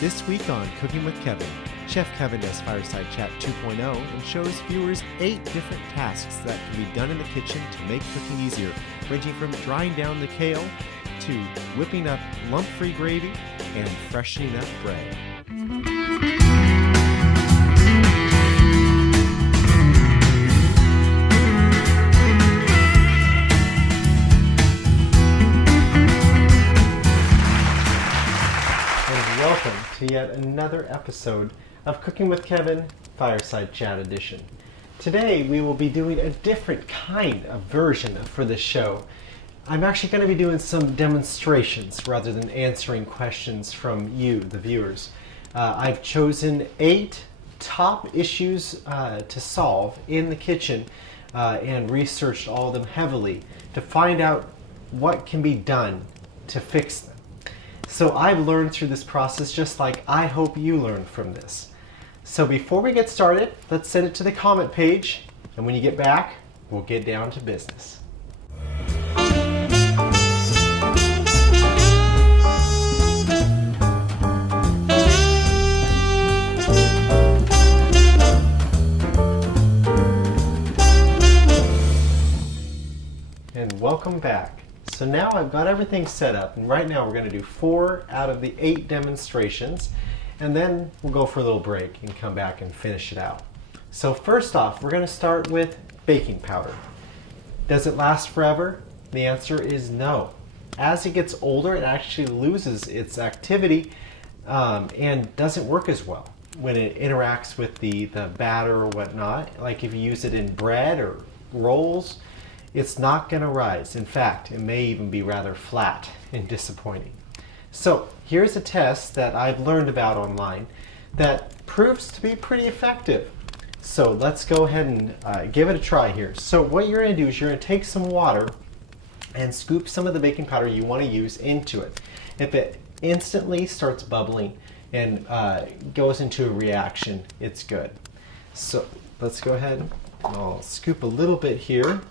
This week on Cooking with Kevin, Chef Kevin does Fireside Chat 2.0 and shows viewers 8 different tasks that can be done in the kitchen to make cooking easier, ranging from drying down the kale to whipping up lump-free gravy and freshening up bread. Welcome to yet another episode of Cooking with Kevin Fireside Chat Edition. Today we will be doing a different kind of version for this show. I'm actually going to be doing some demonstrations rather than answering questions from you, the viewers. I've chosen 8 top issues to solve in the kitchen and researched all of them heavily to find out what can be done to fix them. So I've learned through this process just like I hope you learn from this. So before we get started, let's send it to the comment page, and when you get back, we'll get down to business. And welcome back. So now I've got everything set up, and right now we're going to do 4 out of the 8 demonstrations, and then we'll go for a little break and come back and finish it out. So first off, we're going to start with baking powder. Does it last forever? The answer is no. As it gets older, it actually loses its activity and doesn't work as well when it interacts with the batter or whatnot. Like if you use it in bread or rolls, it's not going to rise. In fact, it may even be rather flat and disappointing. So here's a test that I've learned about online that proves to be pretty effective. So let's go ahead and give it a try here. So what you're going to do is you're going to take some water and scoop some of the baking powder you want to use into it. If it instantly starts bubbling and goes into a reaction, it's good. So let's go ahead and I'll scoop a little bit here.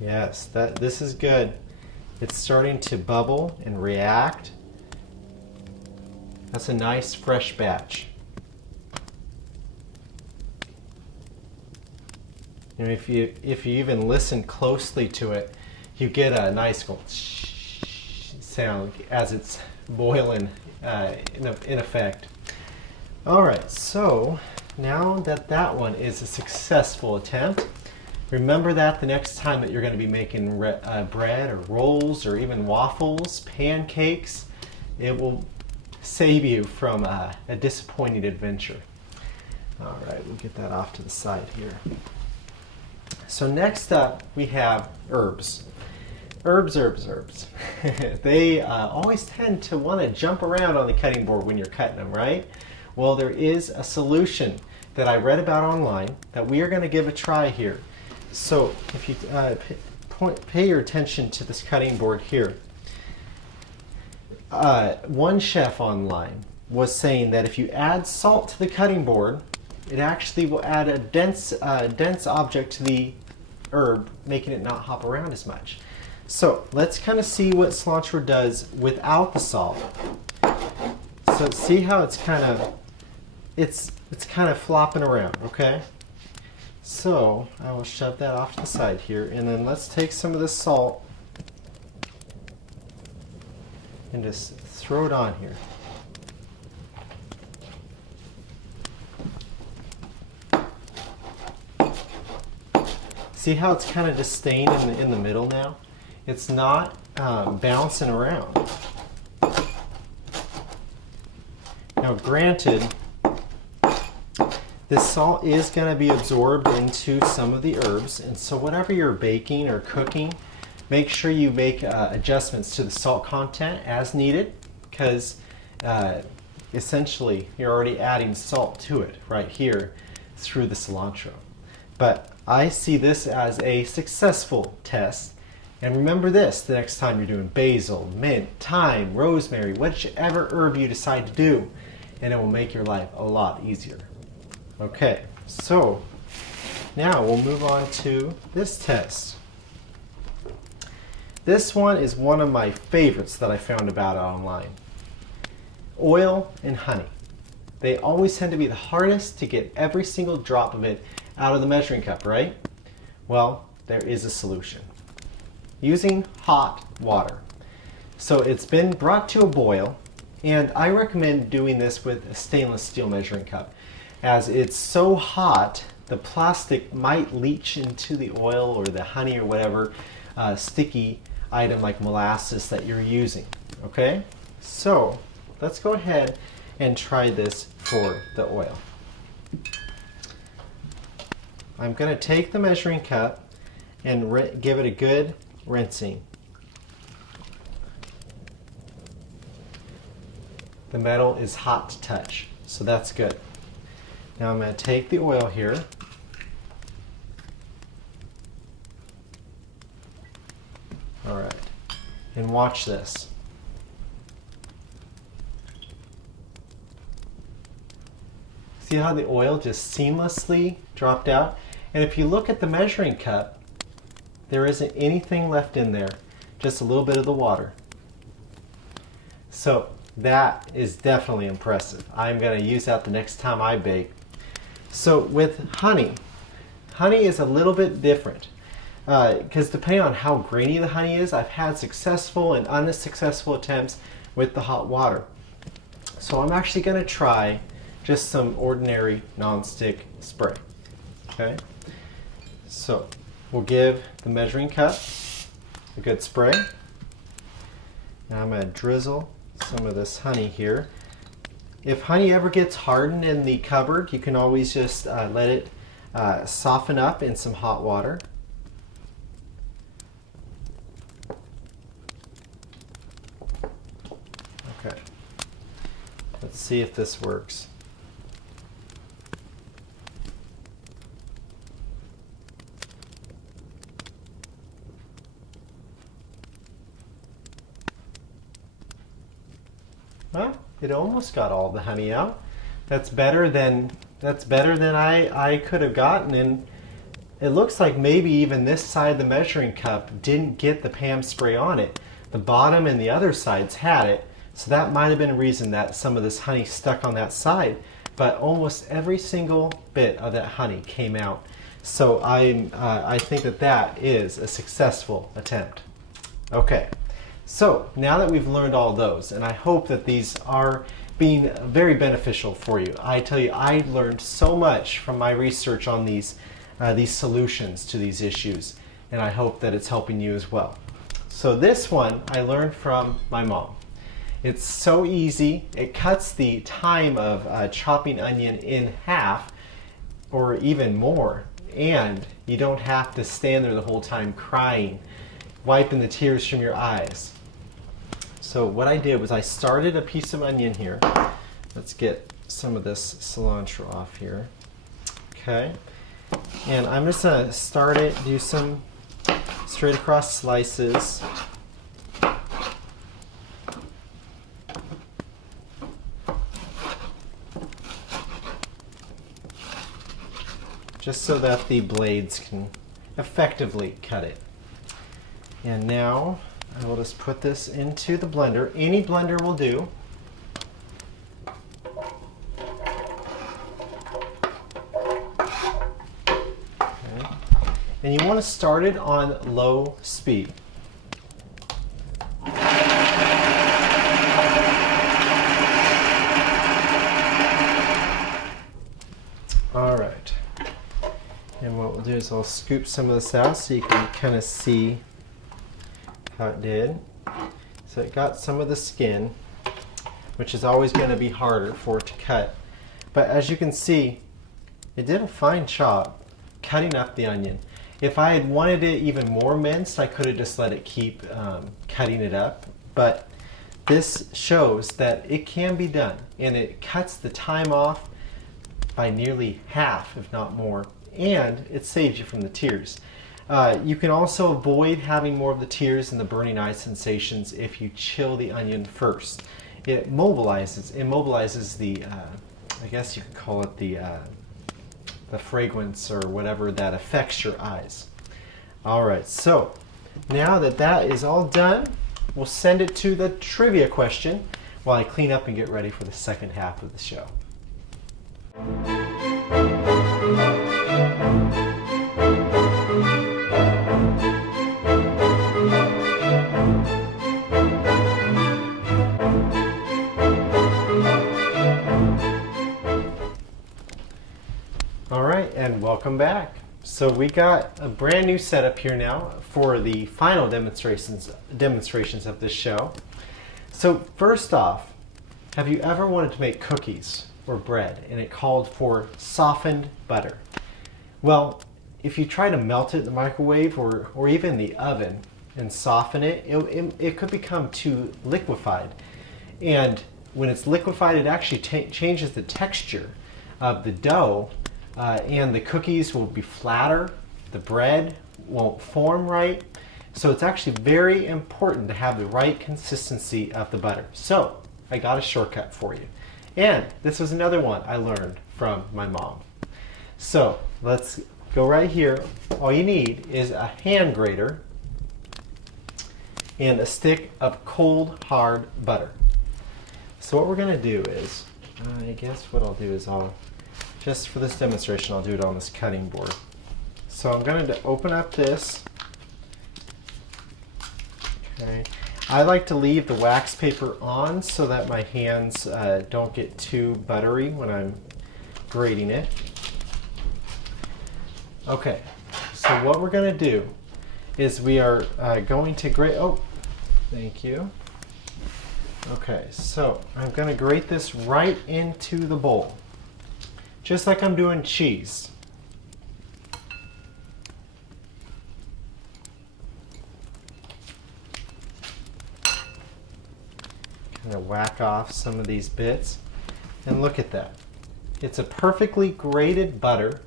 Yes, this is good. It's starting to bubble and react. That's a nice fresh batch. And if you even listen closely to it, you get a nice sound as it's boiling in effect. All right, so now that one is a successful attempt, remember that the next time that you're going to be making bread or rolls or even waffles, pancakes, it will save you from a disappointing adventure. All right, we'll get that off to the side here. So next up we have herbs. Herbs. They always tend to want to jump around on the cutting board when you're cutting them, right? Well, there is a solution that I read about online that we are going to give a try here. So if you pay your attention to this cutting board here, one chef online was saying that if you add salt to the cutting board, it actually will add a dense object to the herb, making it not hop around as much. So let's kind of see what cilantro does without the salt. So see how it's kind of flopping around, okay? So I will shove that off to the side here, and then let's take some of this salt and just throw it on here. See how it's kind of just staying in the middle now? It's not bouncing around. Now granted, this salt is going to be absorbed into some of the herbs, and so whatever you're baking or cooking, make sure you make adjustments to the salt content as needed, because essentially you're already adding salt to it right here through the cilantro. But I see this as a successful test, and remember this the next time you're doing basil, mint, thyme, rosemary, whichever herb you decide to do, and it will make your life a lot easier. Okay, so now we'll move on to this test. This one is one of my favorites that I found about online. Oil and honey. They always tend to be the hardest to get every single drop of it out of the measuring cup, right? Well, there is a solution. Using hot water. So it's been brought to a boil, and I recommend doing this with a stainless steel measuring cup. As it's so hot, the plastic might leach into the oil or the honey or whatever sticky item like molasses that you're using. Okay? So let's go ahead and try this for the oil. I'm going to take the measuring cup and give it a good rinsing. The metal is hot to touch, so that's good. Now I'm going to take the oil here. All right, and watch this. See how the oil just seamlessly dropped out? And if you look at the measuring cup, there isn't anything left in there, just a little bit of the water. So that is definitely impressive. I'm going to use that the next time I bake. So with honey, honey is a little bit different because depending on how grainy the honey is, I've had successful and unsuccessful attempts with the hot water. So I'm actually going to try just some ordinary nonstick spray. Okay, so we'll give the measuring cup a good spray. And I'm going to drizzle some of this honey here. If honey ever gets hardened in the cupboard, you can always just let it soften up in some hot water. Okay, let's see if this works. Well, it almost got all the honey out. That's better than I could have gotten, and it looks like maybe even this side of the measuring cup didn't get the Pam spray on it. The bottom and the other sides had it, so that might have been a reason that some of this honey stuck on that side. But almost every single bit of that honey came out. So I think that is a successful attempt. Okay. So now that we've learned all those, and I hope that these are being very beneficial for you. I tell you, I learned so much from my research on these solutions to these issues, and I hope that it's helping you as well. So this one I learned from my mom. It's so easy. It cuts the time of chopping onion in half or even more, and you don't have to stand there the whole time crying, wiping the tears from your eyes. So what I did was I started a piece of onion here. Let's get some of this cilantro off here. Okay. And I'm just going to start it, do some straight across slices. Just so that the blades can effectively cut it. And now I will just put this into the blender. Any blender will do. Okay. And you want to start it on low speed. All right. And what we'll do is I'll scoop some of this out so you can kind of see how it did. So it got some of the skin, which is always going to be harder for it to cut. But as you can see, it did a fine job cutting up the onion. If I had wanted it even more minced, I could have just let it keep cutting it up. But this shows that it can be done, and it cuts the time off by nearly half, if not more, and it saves you from the tears. You can also avoid having more of the tears and the burning eye sensations if you chill the onion first. It immobilizes the, I guess you could call it the fragrance or whatever that affects your eyes. All right, so Now that that is all done, we'll send it to the trivia question while I clean up and get ready for the second half of the show. All right, and welcome back. So we got a brand new setup here now for the final demonstrations of this show. So first off, have you ever wanted to make cookies or bread and it called for softened butter? Well, if you try to melt it in the microwave or even the oven and soften it, it could become too liquefied. And when it's liquefied, it actually changes the texture of the dough, and the cookies will be flatter, the bread won't form right. So it's actually very important to have the right consistency of the butter. So I got a shortcut for you. And this was another one I learned from my mom. So let's go right here. All you need is a hand grater and a stick of cold, hard butter. So what we're going to do is, I guess what I'll do is just for this demonstration, I'll do it on this cutting board. So I'm going to open up this. Okay. I like to leave the wax paper on so that my hands don't get too buttery when I'm grating it. Okay, so what we're going to do is we are going to grate, oh, thank you. Okay, so I'm going to grate this right into the bowl, just like I'm doing cheese. Kind of whack off some of these bits, and look at that. It's a perfectly grated butter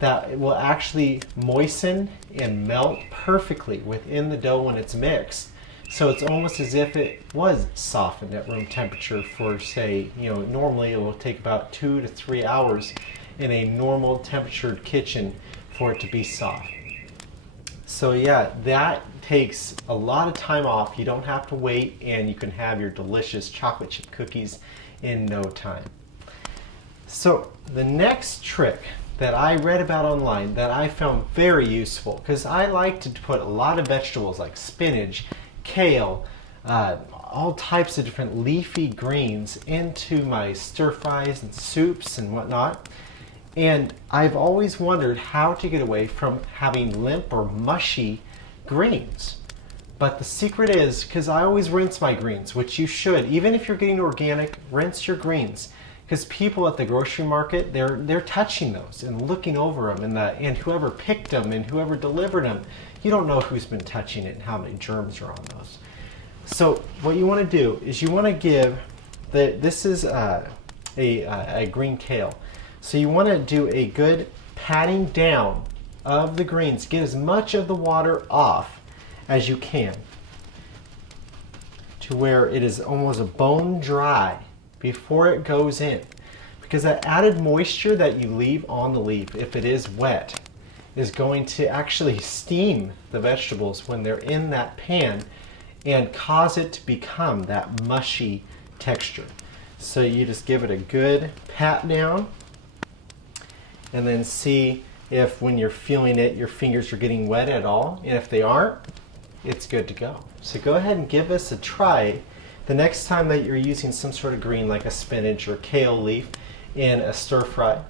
that will actually moisten and melt perfectly within the dough when it's mixed. So it's almost as if it was softened at room temperature for, say, normally it will take about 2 to 3 hours in a normal temperatured kitchen for it to be soft. So yeah, that takes a lot of time off. You don't have to wait, and you can have your delicious chocolate chip cookies in no time. So the next trick that I read about online that I found very useful, because I like to put a lot of vegetables like spinach, kale, all types of different leafy greens into my stir fries and soups and whatnot. And I've always wondered how to get away from having limp or mushy greens. But the secret is, because I always rinse my greens, which you should, even if you're getting organic, rinse your greens. Because people at the grocery market, they're touching those and looking over them, and whoever picked them and whoever delivered them, you don't know who's been touching it and how many germs are on those. So what you want to do is you want to give, this is a green kale. So you want to do a good patting down of the greens. Get as much of the water off as you can to where it is almost bone dry before it goes in. Because that added moisture that you leave on the leaf, if it is wet, is going to actually steam the vegetables when they're in that pan and cause it to become that mushy texture. So you just give it a good pat down, and then see if when you're feeling it, your fingers are getting wet at all. And if they aren't, it's good to go. So go ahead and give this a try the next time that you're using some sort of green like a spinach or kale leaf in a stir fry.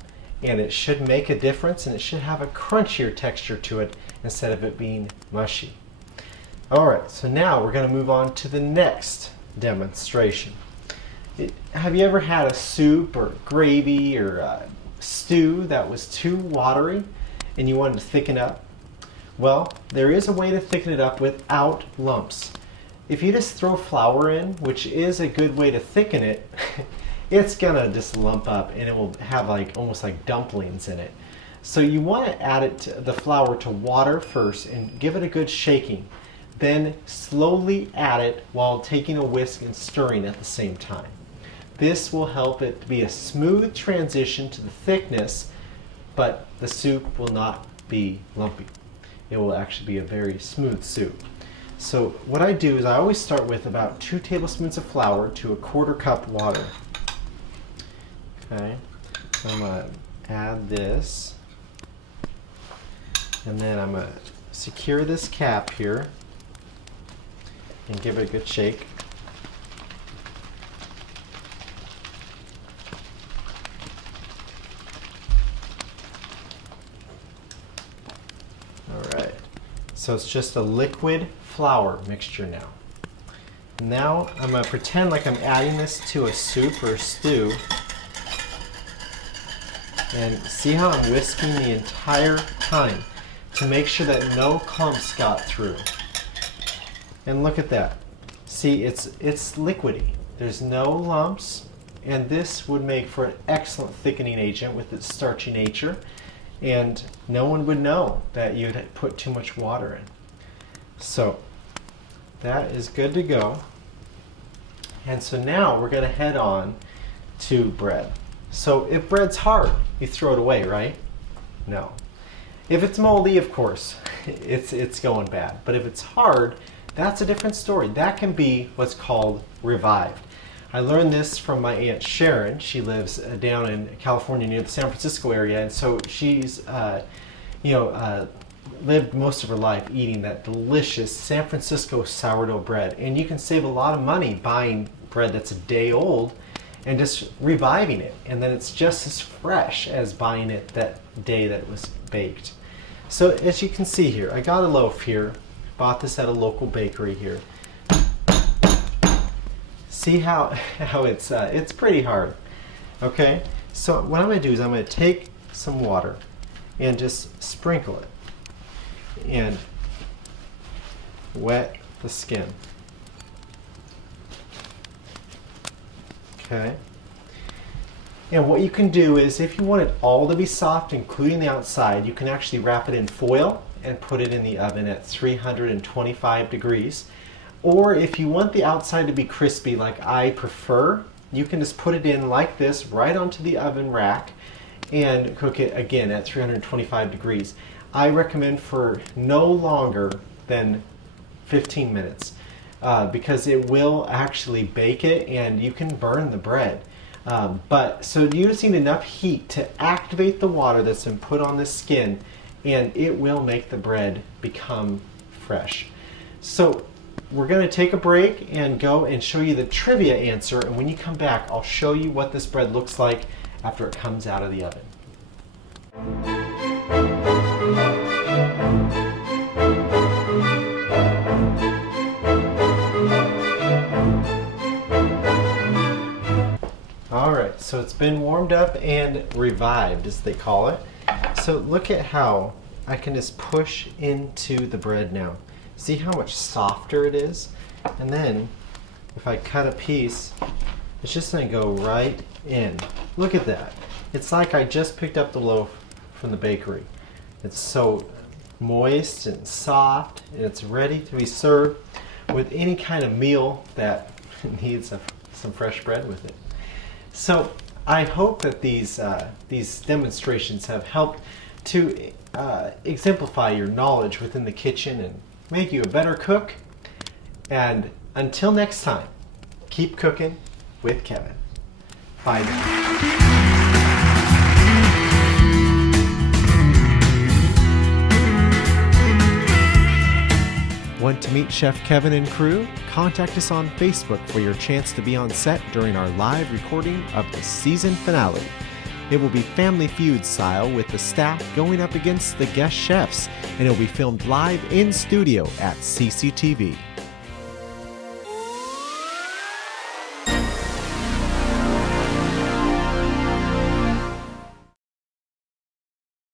And it should make a difference, and it should have a crunchier texture to it instead of it being mushy. Alright, so now we're going to move on to the next demonstration. Have you ever had a soup or gravy or stew that was too watery and you wanted to thicken up? Well, there is a way to thicken it up without lumps. If you just throw flour in, which is a good way to thicken it, it's gonna just lump up and it will have almost like dumplings in it. So you want to add the flour to water first and give it a good shaking. Then slowly add it while taking a whisk and stirring at the same time. This will help it to be a smooth transition to the thickness, but the soup will not be lumpy. it will actually be a very smooth soup. So what I do is I always start with about 2 tablespoons of flour to a 1/4 cup water. Okay, so I'm going to add this, and then I'm going to secure this cap here and give it a good shake. Alright, so it's just a liquid flour mixture now. Now I'm going to pretend like I'm adding this to a soup or a stew. And see how I'm whisking the entire time to make sure that no clumps got through. And look at that. See, it's liquidy. There's no lumps, and this would make for an excellent thickening agent with its starchy nature, and no one would know that you had put too much water in. So that is good to go. And so now we're going to head on to bread. So if bread's hard, you throw it away, right? No. If it's moldy, of course, it's going bad. But if it's hard, that's a different story. That can be what's called revived. I learned this from my Aunt Sharon. She lives down in California near the San Francisco area, and so she's lived most of her life eating that delicious San Francisco sourdough bread. And you can save a lot of money buying bread that's a day old and just reviving it, and then it's just as fresh as buying it that day that it was baked. So as you can see here, I got a loaf here, bought this at a local bakery here. See how it's pretty hard. Okay, so what I'm going to do is I'm going to take some water and just sprinkle it and wet the skin. Okay. And what you can do is, if you want it all to be soft, including the outside, you can actually wrap it in foil and put it in the oven at 325 degrees. Or if you want the outside to be crispy like I prefer, you can just put it in like this right onto the oven rack and cook it again at 325 degrees. I recommend for no longer than 15 minutes. Because it will actually bake it and you can burn the bread. So using enough heat to activate the water that's been put on the skin, and it will make the bread become fresh. So we're going to take a break and go and show you the trivia answer, and when you come back I'll show you what this bread looks like after it comes out of the oven. Alright, so it's been warmed up and revived, as they call it. So look at how I can just push into the bread now. See how much softer it is? And then if I cut a piece, it's just going to go right in. Look at that. It's like I just picked up the loaf from the bakery. It's so moist and soft, and it's ready to be served with any kind of meal that needs some fresh bread with it. So I hope that these demonstrations have helped to exemplify your knowledge within the kitchen and make you a better cook. And until next time, keep cooking with Kevin. Bye now. Want to meet Chef Kevin and crew? Contact us on Facebook for your chance to be on set during our live recording of the season finale. It will be Family Feud style with the staff going up against the guest chefs, and it will be filmed live in studio at CCTV.